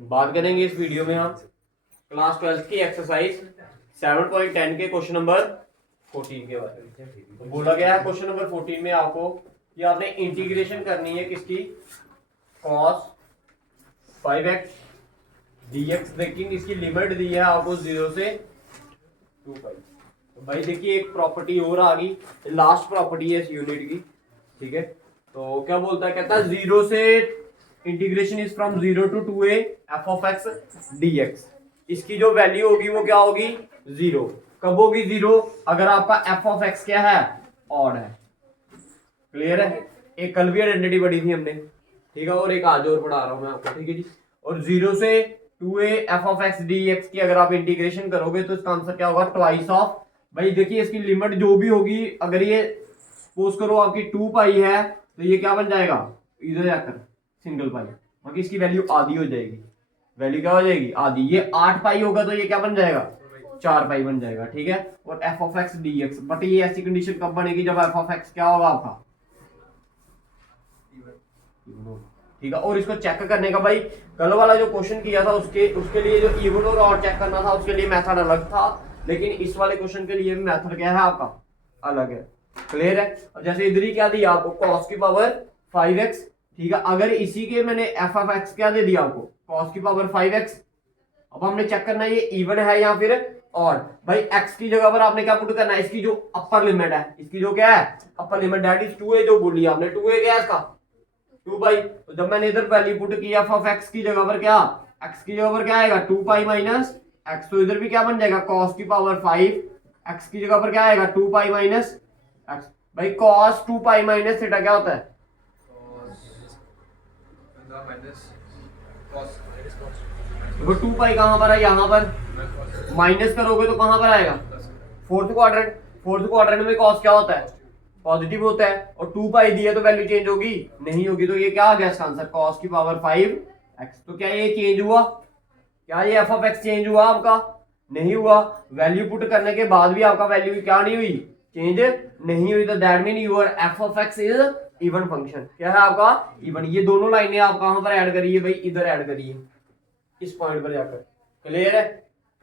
बात करेंगे इस वीडियो में हम क्लास 12 की एक्सरसाइज 7.10 के क्वेश्चन नंबर 14 के बारे में। तो बोला गया है क्वेश्चन नंबर 14 में आपको कि आपने इंटीग्रेशन करनी है किसकी, cos 5x dx। देखिए इसकी लिमिट दी है आपको 0 से 2 पाई। तो भाई देखिए एक प्रॉपर्टी और आ गई, लास्ट प्रॉपर्टी है इस यूनिट की, ठीक है। तो क्या बोलता है, कहता है 0 से integration is from 0 to 2a f of x dx। इसकी जो वैल्यू होगी वो क्या होगी, 0। कब होगी 0, अगर आपका f of x क्या है, ऑड है। क्लियर है। एक कल भी आइडेंटिटी पढ़ी थी हमने, ठीक है, और एक आज और पढ़ा रहा हूं मैं आपको, ठीक है जी। और 0 से 2a f of x dx की अगर आप इंटीग्रेशन करोगे तो इसका आंसर क्या होगा, ट्वाइस ऑफ। भाई देखिए इसकी लिमिट जो भी होगी, अगर ये सपोज करो आपकी 2 पाई है तो ये क्या बन जाएगा, इधर जाकर सिंगल पाई, बाकी इसकी वैल्यू आधी हो जाएगी। वैल्यू क्या हो जाएगी, आधी। ये 8 पाई होगा तो ये क्या बन जाएगा, 4 पाई बन जाएगा, ठीक है। और f of x dx, but ये ऐसी कंडीशन कब बनेगी जब f of x क्या होगा आपका, ठीक है। और इसको चेक करने का, भाई कल वाला जो क्वेश्चन किया था उसके लिए जो इवन और ऑड चेक करना था उसके लिए मेथड अलग था, लेकिन इस वाले क्वेश्चन के लिए मेथड क्या है आपका, अलग है। क्लियर है। अब जैसे इधर ही क्या दिया आपको, cos की पावर 5x, ठीक है। अगर इसी के मैंने f of x क्या दे दिया आपको, cos की पावर 5x। अब हमने चेक करना है ये इवन है या फिर ऑड। भाई x की जगह पर आपने क्या पुट करना है, इसकी जो अपर लिमिट है, इसकी जो क्या है upper limit, that is 2a। जो बोली आपने 2a क्या है इसका, 2 पाई। तो जब मैंने इधर वैल्यू पुट किया f of x की जगह पर, क्या x की जगह पर क्या आएगा, 2 पाई माइनस x। तो इधर भी क्या बन जाएगा, cos की पावर 5, x की जगह पर क्या आएगा, 2 पाई माइनस x। भाई cos 2 पाई माइनस थीटा क्या होता है, देखो 2 पाई कहां पर है, यहां पर। माइनस करोगे तो कहां पर आएगा, फोर्थ क्वाड्रेंट। फोर्थ क्वाड्रेंट में cos क्या होता है, पॉजिटिव होता है। और 2 पाई दिया तो वैल्यू चेंज होगी नहीं होगी। तो ये क्या आ गया इसका आंसर, cos की पावर 5x। तो क्या ये चेंज हुआ, क्या ये f of x चेंज हुआ आपका, नहीं हुआ। वैल्यू पुट करने के बाद भी आपका वैल्यू क्या नहीं हुई, चेंज नहीं हुई। तो that mean your f of x is even function. क्या है आपका, इवन। ये दोनों लाइनें आप कहां पर ऐड करिए, भाई इधर ऐड करिए, इस पॉइंट पर जाकर। क्लियर है,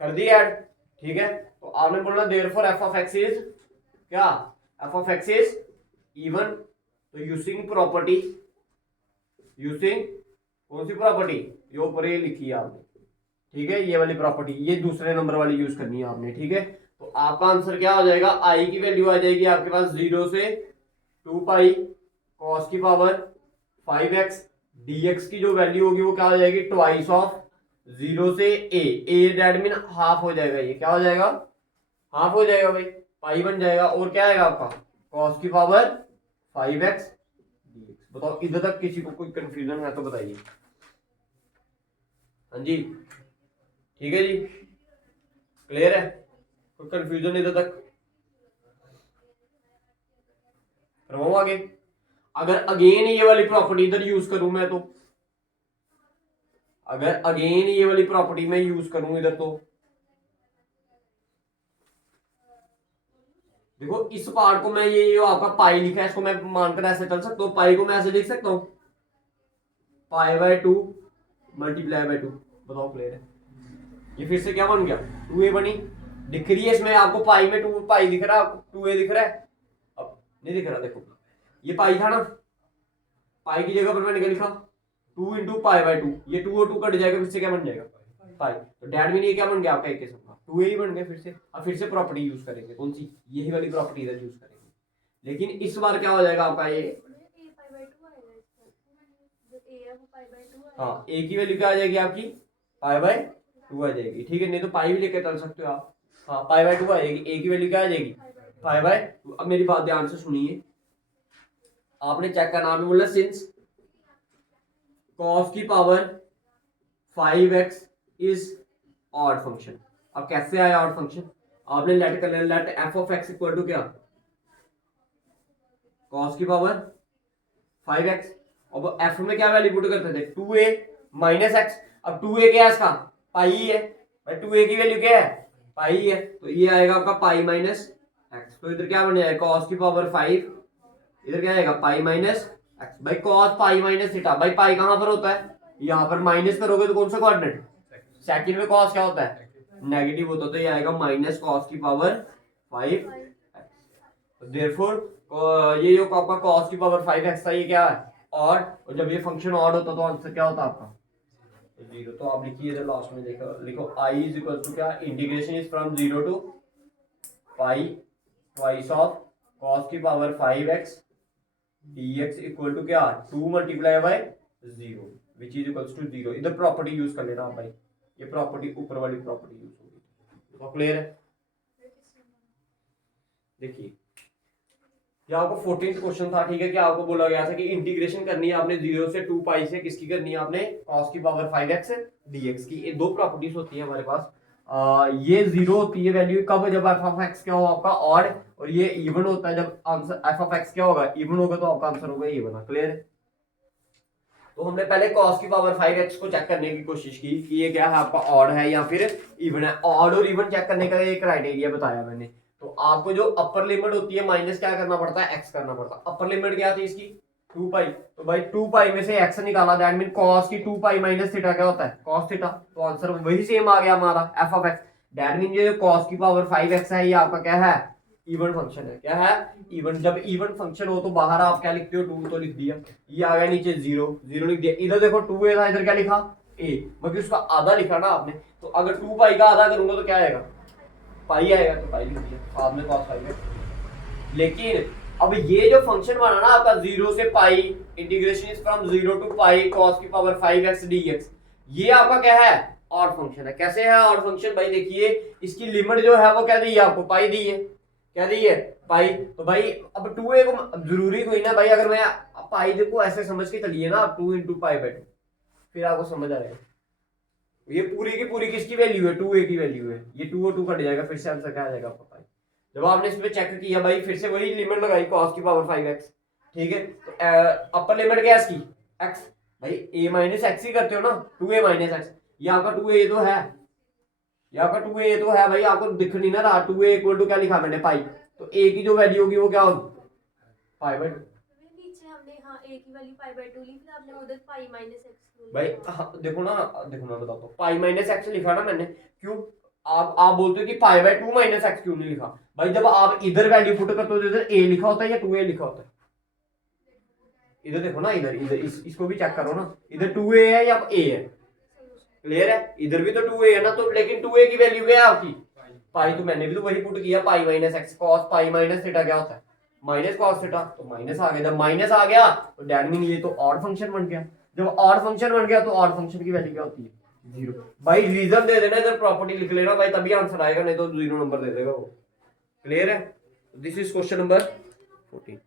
कर दी ऐड, ठीक है। तो आपने बोलना therefore f of x is क्या, f of x is even. तो यूजिंग प्रॉपर्टी, यूजिंग कौन सी प्रॉपर्टी, ये ऊपर ये लिखी है आपने, ठीक है। ये वाली प्रॉपर्टी, ये दूसरे नंबर वाली यूज करनी है आपने, ठीक है। तो आपका आंसर क्या हो जाएगा, आई की वैल्यू आ जाएगी आपके पास 0 से 2 पाई cos की पावर 5x dx की जो वैल्यू होगी वो क्या हो जाएगी, ट्वाइस ऑफ 0 से a दैट मीन हाफ हो जाएगा। ये क्या हो जाएगा, हाफ हो जाएगा भाई, पाई बन जाएगा। और क्या आएगा आपका, cos की पावर 5x dx। बताओ इधर तक किसी को कोई कंफ्यूजन है तो बताइए। हाँ जी, ठीक है जी, क्लियर है, कोई कंफ्यूजन इधर तक, करवाऊं आगे। अगर अगेन ये वाली प्रॉपर्टी इधर यूज करूं मैं, तो अगर अगेन ये वाली प्रॉपर्टी मैं यूज करूं इधर, तो देखो इस पार्ट को मैं, ये जो आपका पाई लिखा है इसको मैं मानकर ऐसे चल सकता हूँ, पाई को मैं ऐसे लिख सकता हूँ, पाई बाय 2 मल्टीप्लाई बाय 2। बताओ क्लियर है। ये फिर से क्या बन गया, 2a बनी। दिख रही है इसमें आपको, पाई में 2 पाई दिख रहा है आपको, 2a दिख रहा है, अब नहीं दिख रहा। देखो ये पाई था ना, पाई की जगह पर मैंने क्या लिखा, 2 इंटू पाई बाय 2। ये 2 और 2 कट जाएगा, फिर से क्या बन जाएगा, पाई। तो डैट मीन ये क्या बन गया आपका, एक किस्म का 2a ही बन गया फिर से। अब फिर से प्रॉपर्टी यूज करेंगे, कौन सी, यही वाली प्रॉपर्टी इधर यूज करेंगे। लेकिन इस बार क्या हो जाएगा आपका ये, हाँ a की वैल्यू क्या आ जाएगी आपकी, पाई बाय 2 आ जाएगी, ठीक है। नहीं तो पाई भी लेके चल सकते हो आप, हाँ पाई बाय 2 आ जाएगी। a की वैल्यू क्या आ जाएगी, पाई बाय 2। अब मेरी बात ध्यान से सुनिए, आपने चेक करना, आपने बोला सिंस cos की power 5x is odd function. अब कैसे आया ऑड फंक्शन, आपने लेट कर let f of x equal to क्या, cos की पावर 5x। अब f में क्या वैल्यू पुट करते थे, 2a माइनस x। अब 2a क्या है इसका, पाई ही है भाई, 2a की वैल्यू क्या है, पाई है। तो ये आएगा आपका पाई माइनस x। तो इधर क्या बन जाएगा, cos की पावर 5, इधर क्या आएगा पाई माइनस x। भाई cos पाई माइनस थीटा, भाई पाई कहां पर होता है, यहाँ पर माइनस करोगे तो कौन सा क्वाड्रेंट, सेकंड में कॉस क्या होता है, नेगेटिव होता है, तो ये आएगा माइनस कॉस की पावर 5। देयरफॉर ये जो आपका कॉस की पावर 5x था ये क्या है, और जब ये फंक्शन ऑड होता तो आंसर क्या होता आपका, जीरो। तो आप लिखिए इधर लास्ट में लिखो आई इज इक्वल टू क्या, integration is from 0 to pi twice of cos की power 5x dx equal to क्या 2 multiply by 0 which is equals to 0। इधर प्रॉपर्टी यूज कर लेना आप भाई, ये प्रॉपर्टी ऊपर वाली प्रॉपर्टी यूज होगी। तो क्लियर है। देखिए ये आपको 14th क्वेश्चन था, ठीक है, कि आपको बोला गया था कि इंटीग्रेशन करनी है आपने 0 से 2 पाई से, किसकी करनी है आपने, cos की पावर 5x dx की। ये दो प्रॉपर्टीज होती है हमारे पास। ये 0 होती है वैल्यू कब, जब f ऑफ x क्या हो आपका ऑड, और ये इवन होता है जब आंसर f ऑफ x क्या होगा, इवन होगा, तो आपका आंसर होगा ये बना। क्लियर है। तो हमने पहले cos की पावर 5x को चेक करने की कोशिश की कि ये क्या है आपका ऑड है या फिर इवन है। ऑड और इवन चेक करने का एक क्राइटेरिया बताया मैंने। तो आपको जो अपर लिमिट होती है माइनस क्या करना पड़ता है, x करना पड़ता है। अपर लिमिट क्या थी इसकी 2 पाई, तो भाई 2 पाई में से x निकाला, दैट मीन cos की 2 पाई माइनस थीटा क्या होता है, cos थीटा। तो आंसर वही सेम आ गया हमारा f of x। That mean ये जो cos की पावर 5x है ये आपका क्या है, इवन फंक्शन है। क्या है, इवन। जब इवन फंक्शन हो तो बाहर आप क्या लिखते हो, 2 तो लिख दिया, ये आ गया नीचे 0 0 लिख दिया। इधर देखो 2a था, इधर क्या लिखा a, बाकी उसका आधा लिखा ना आपने। तो अगर 2 पाई का आधा करूंगा तो क्या आएगा, पाई आएगा, तो पाई लिख दिया, साथ में cos 5x। लेकिन अब ये जो फंक्शन बना ना आपका 0 से pi, integration is from 0 to pi cos की पावर 5x dx, ये आपका क्या है, ऑड फंक्शन है। कैसे है ऑड फंक्शन, भाई देखिए इसकी लिमिट जो है वो क्या दी है आपको, पाई दी है। क्या दी है, पाई। तो भाई अब 2a को जरूरी कोई ना भाई, अगर मैं पाई को ऐसे समझ के चलिए ना, 2 इंटू पाई बाई 2, फिर आपको समझ आएगा ये पूरी की पूरी किसकी वैल्यू है, 2a की वैल्यू है। ये 2 और 2 कट जाएगा, फिर से आंसर क्या आ जाएगा आपका पाई। जब आपने इस पे चेक किया भाई, फिर से वही लिमिट लगाई cos की पावर 5x, ठीक है। तो अपर लिमिट क्या है इसकी, x, भाई a माइनस एक्स ही करते हो ना, 2a माइनस एक्स। ये आपका 2a तो है, ये आपका 2a तो है भाई, आपको दिख नहीं ना रहा। 2a इक्वल टू क्या लिखा मैंने, पाई। तो a की जो वैल्यू होगी वो क्या होगी, पाई बाई 2। नीचे हमने हाँ a की वैल्यू पाई बाय 2 ली, फिर आपने उधर पाई माइनस x भाई देखो ना, देखो मैं बताता हूँ, पाई माइनस एक्स लिखा ना मैंने, क्यों। आप बोलते हो कि पाई बाय 2 माइनस एक्स क्यों नहीं लिखा, भाई जब आप इधर वैल्यू पुट करते हो तो इधर a लिखा होता है या 2a लिखा होता है। इधर देखो ना, इधर इधर इसको भी चेक करो ना, इधर 2a है या a है। क्लियर है, इधर भी तो 2a है ना, तो लेकिन 2a की वैल्यू क्या है आपकी, पाई। तो मैंने भी तो वही पुट किया, pi minus x, cos pi minus theta क्या होता है, माइनस कॉस थीटा। तो माइनस आ गया, जब माइनस आ गया तो दैट मीन ये तो ऑड फंक्शन बन गया। जब ऑड फंक्शन बन गया तो ऑड फंक्शन की वैल्यू क्या होती है, 0। भाई रीजन दे देना, इधर प्रॉपर्टी लिख लेना भाई, तभी आंसर आएगा, नहीं तो 0 नंबर दे देगा वो। क्लियर है। This is question number 14।